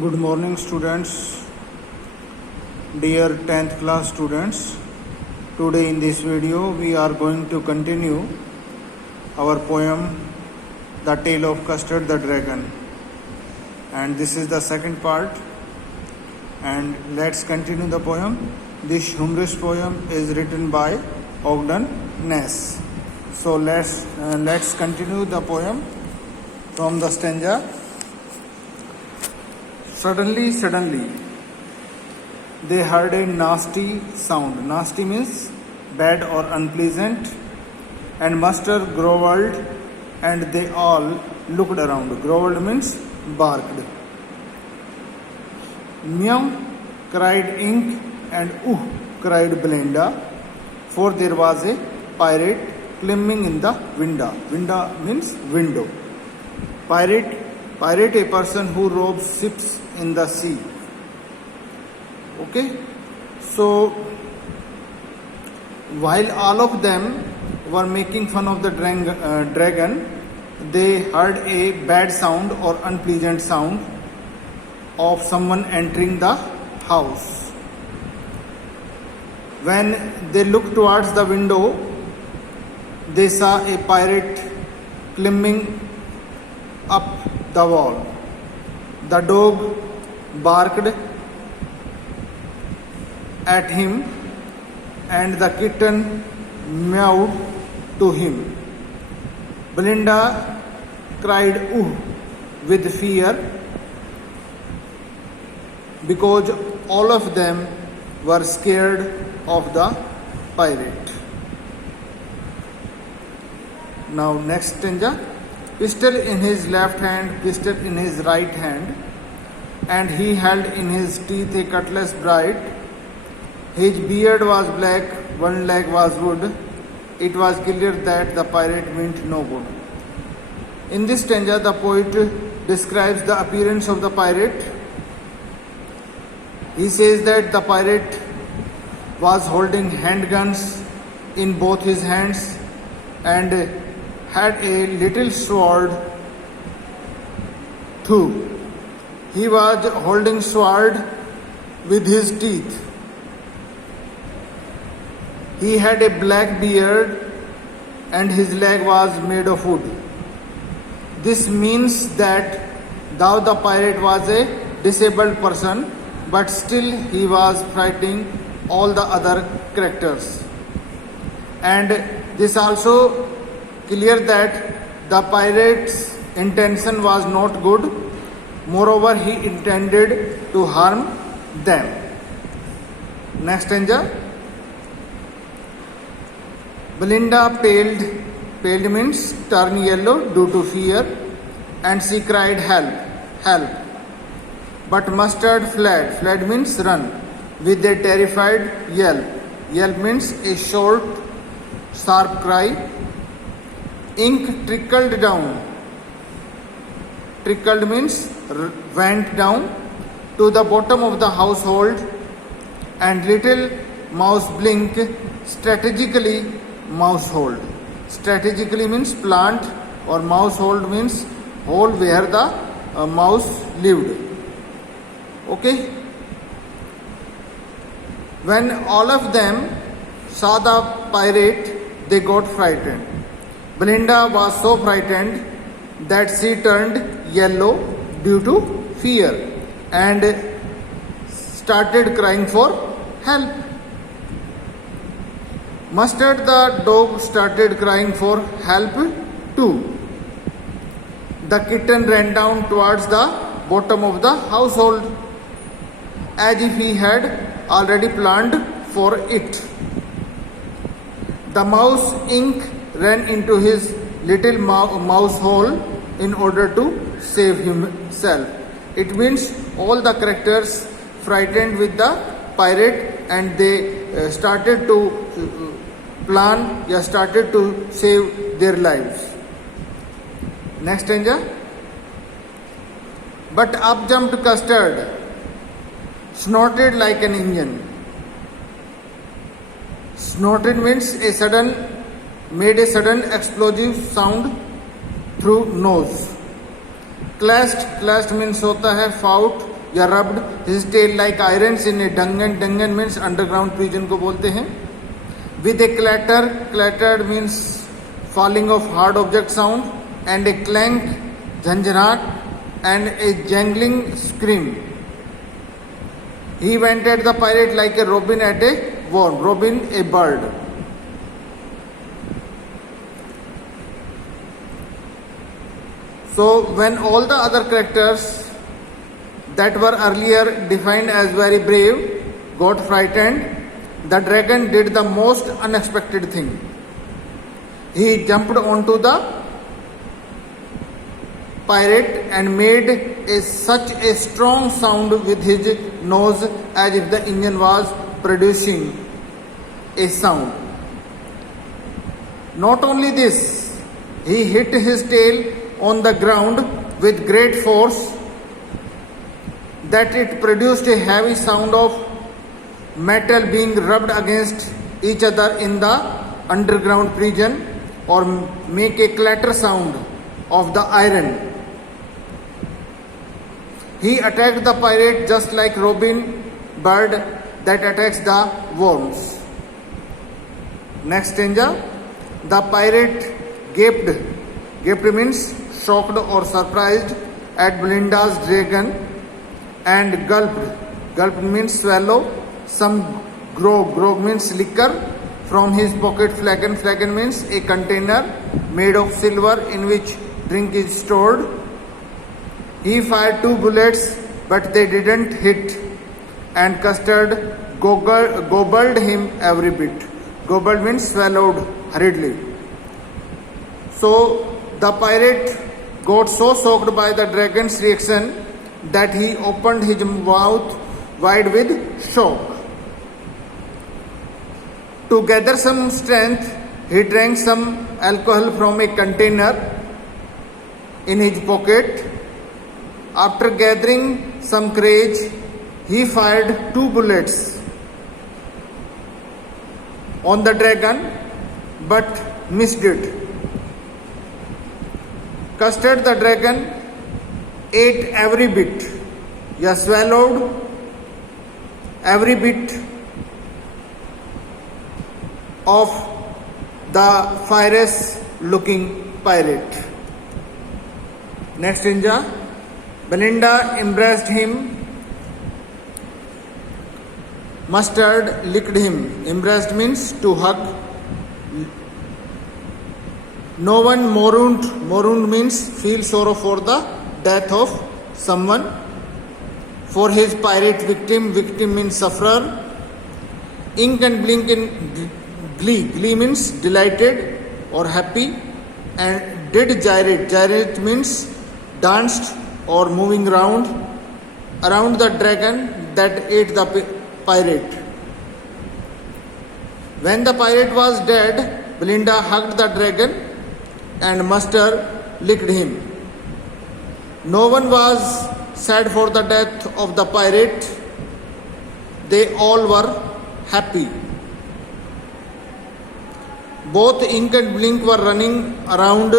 Good morning, students, dear 10th class students. Today in this video we are going to continue our poem The Tale of Custard the Dragon, and this is the second part, and let's continue the poem. This humorous poem is written by Ogden Nash. So let's continue the poem from the stanza. Suddenly, they heard a nasty sound. Nasty means bad or unpleasant. And Master growled, and they all looked around. Growled means barked. Meow, cried Ink, and cried Belinda, for there was a pirate climbing in the window. Window means window. Pirate, a person who robs ships in the sea. Okay, so while all of them were making fun of the dragon, they heard a bad sound or unpleasant sound of someone entering the house. When they looked towards the window, they saw a pirate climbing up the wall. The dog barked at him, and the kitten meowed to him. Belinda cried "ooh" with fear, because all of them were scared of the pirate. Now next stanza. Pistol in his left hand, pistol in his right hand, and he held in his teeth a cutlass bright. His beard was black, one leg was wood. It was clear that the pirate meant no good. In this stanza, the poet describes the appearance of the pirate. He says that the pirate was holding handguns in both his hands and had a little sword too. He was holding sword with his teeth. He had a black beard and his leg was made of wood. This means that though the pirate was a disabled person, but still he was fighting all the other characters. And this also clear that the pirate's intention was not good. Moreover, he intended to harm them. Next stanza. Belinda paled means turn yellow due to fear, and she cried help, help. But Mustard fled means run, with a terrified yelp. Yelp means a short, sharp cry. Ink trickled down. Trickled means went down to the bottom of the household, and little mouse blinked strategically. Mousehold. Strategically means plant, or mousehold means hole where the mouse lived. Okay. When all of them saw the pirate, they got frightened. Belinda was so frightened that she turned yellow due to fear and started crying for help. Mustard the dog started crying for help too. The kitten ran down towards the bottom of the household as if he had already planned for it. The mouse Ink ran into his little mouse hole in order to save himself. It means all the characters frightened with the pirate, and they started to started to save their lives. Next stanza. But up jumped Custard, snorted like an engine. Snorted means made a sudden explosive sound through nose. Clashed means होता है fought या rubbed his tail like irons in a dungeon. Dungeon means underground prison को बोलते हैं. With a clatter, clattered means falling of hard object sound, and a clank, झंझनाट, and a jangling scream. He went at the pirate like a robin at a worm. Robin, a bird. So when all the other characters that were earlier defined as very brave got frightened, the dragon did the most unexpected thing. He jumped onto the pirate and made such a strong sound with his nose as if the engine was producing a sound. Not only this, he hit his tail on the ground with great force that it produced a heavy sound of metal being rubbed against each other in the underground prison, or make a clatter sound of the iron. He attacked the pirate just like Robin bird that attacks the worms. Next danger, the pirate gaped. Gaped means shocked or surprised at Belinda's dragon, and gulped. Gulped means swallow some grog. Grog means liquor from his pocket. Flagon. Flagon means a container made of silver in which drink is stored. He fired 2 bullets, but they didn't hit, and Custard gobbled him every bit. Gobbled means swallowed hurriedly. So the pirate got so shocked by the dragon's reaction that he opened his mouth wide with shock. To gather some strength, he drank some alcohol from a container in his pocket. After gathering some courage, he fired 2 bullets on the dragon but missed it. Custard the dragon ate every bit, swallowed every bit of the fierce looking pirate. Next ninja, Belinda embraced him. Mustard licked him. Embraced means to hug. No one mourned. Mourned means feel sorrow for the death of someone. For his pirate victim. Victim means sufferer. Ink and blink in glee. Glee means delighted or happy. And did gyrate. Gyrate means danced or moving around the dragon that ate the pirate. When the pirate was dead, Belinda hugged the dragon and Mustard licked him. No one was sad for the death of the pirate. They all were happy. Both Ink and Blink were running around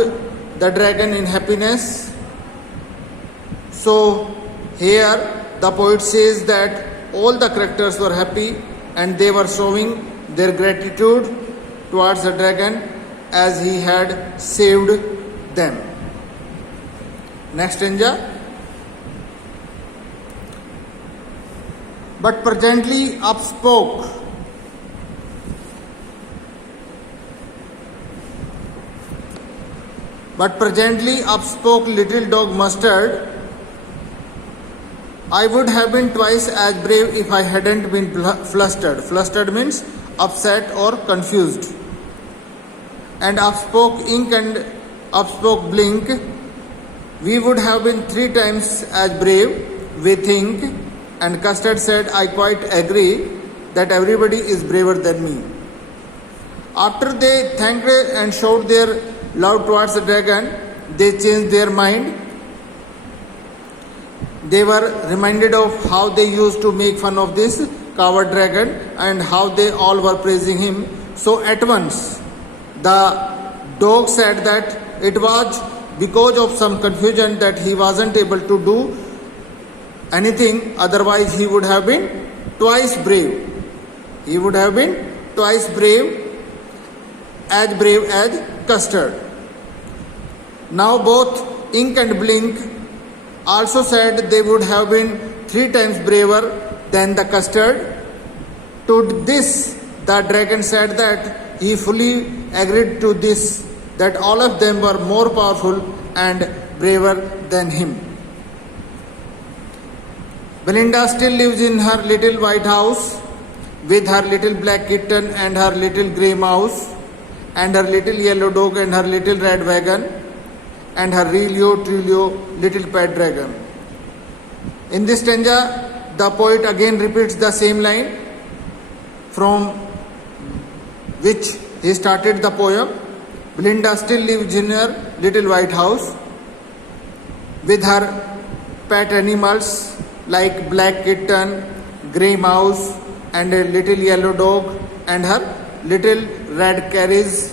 the dragon in happiness. So here the poet says that all the characters were happy and they were showing their gratitude towards the dragon as he had saved them. Next ninja. But presently upspoke little dog Mustard. I would have been twice as brave if I hadn't been flustered. Flustered means upset or confused. And upspoke Ink and upspoke Blink. We would have been 3 times as brave, we think. And Custard said, I quite agree that everybody is braver than me. After they thanked and showed their love towards the dragon, they changed their mind. They were reminded of how they used to make fun of this coward dragon and how they all were praising him. So at once, the dog said that it was because of some confusion that he wasn't able to do anything, otherwise he would have been twice brave. He would have been twice brave as Custard. Now both Ink and Blink also said they would have been 3 times braver than the Custard. To this, the dragon said that he fully agreed to this, that all of them were more powerful and braver than him. Belinda still lives in her little white house with her little black kitten and her little grey mouse and her little yellow dog and her little red wagon and her Relio Trilio little pet dragon. In this stanza, the poet again repeats the same line from which he started the poem. Belinda still lives in her little white house with her pet animals like black kitten, grey mouse and a little yellow dog and her little red carriage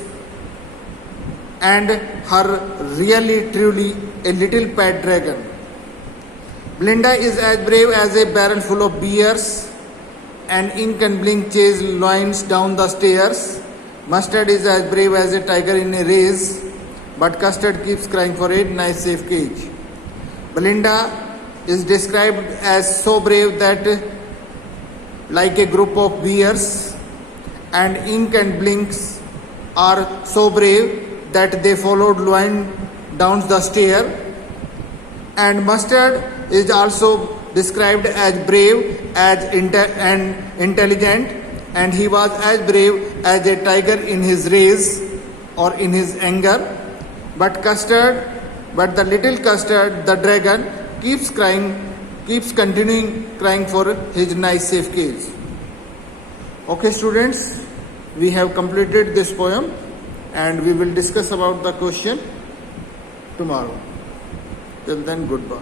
and her really truly a little pet dragon. Belinda is as brave as a barrel full of beers, and Ink and Blink chase lions down the stairs. Mustard is as brave as a tiger in a race, but Custard keeps crying for a nice safe cage. Belinda is described as so brave that like a group of bears, and Ink and Blinks are so brave that they followed lion down the stair, and Mustard is also described as brave and intelligent, and he was as brave as a tiger in his rage or in his anger. But the little Custard, the dragon, keeps continuing crying for his nice safe cage. Okay students, we have completed this poem and we will discuss about the question tomorrow. Till then, goodbye.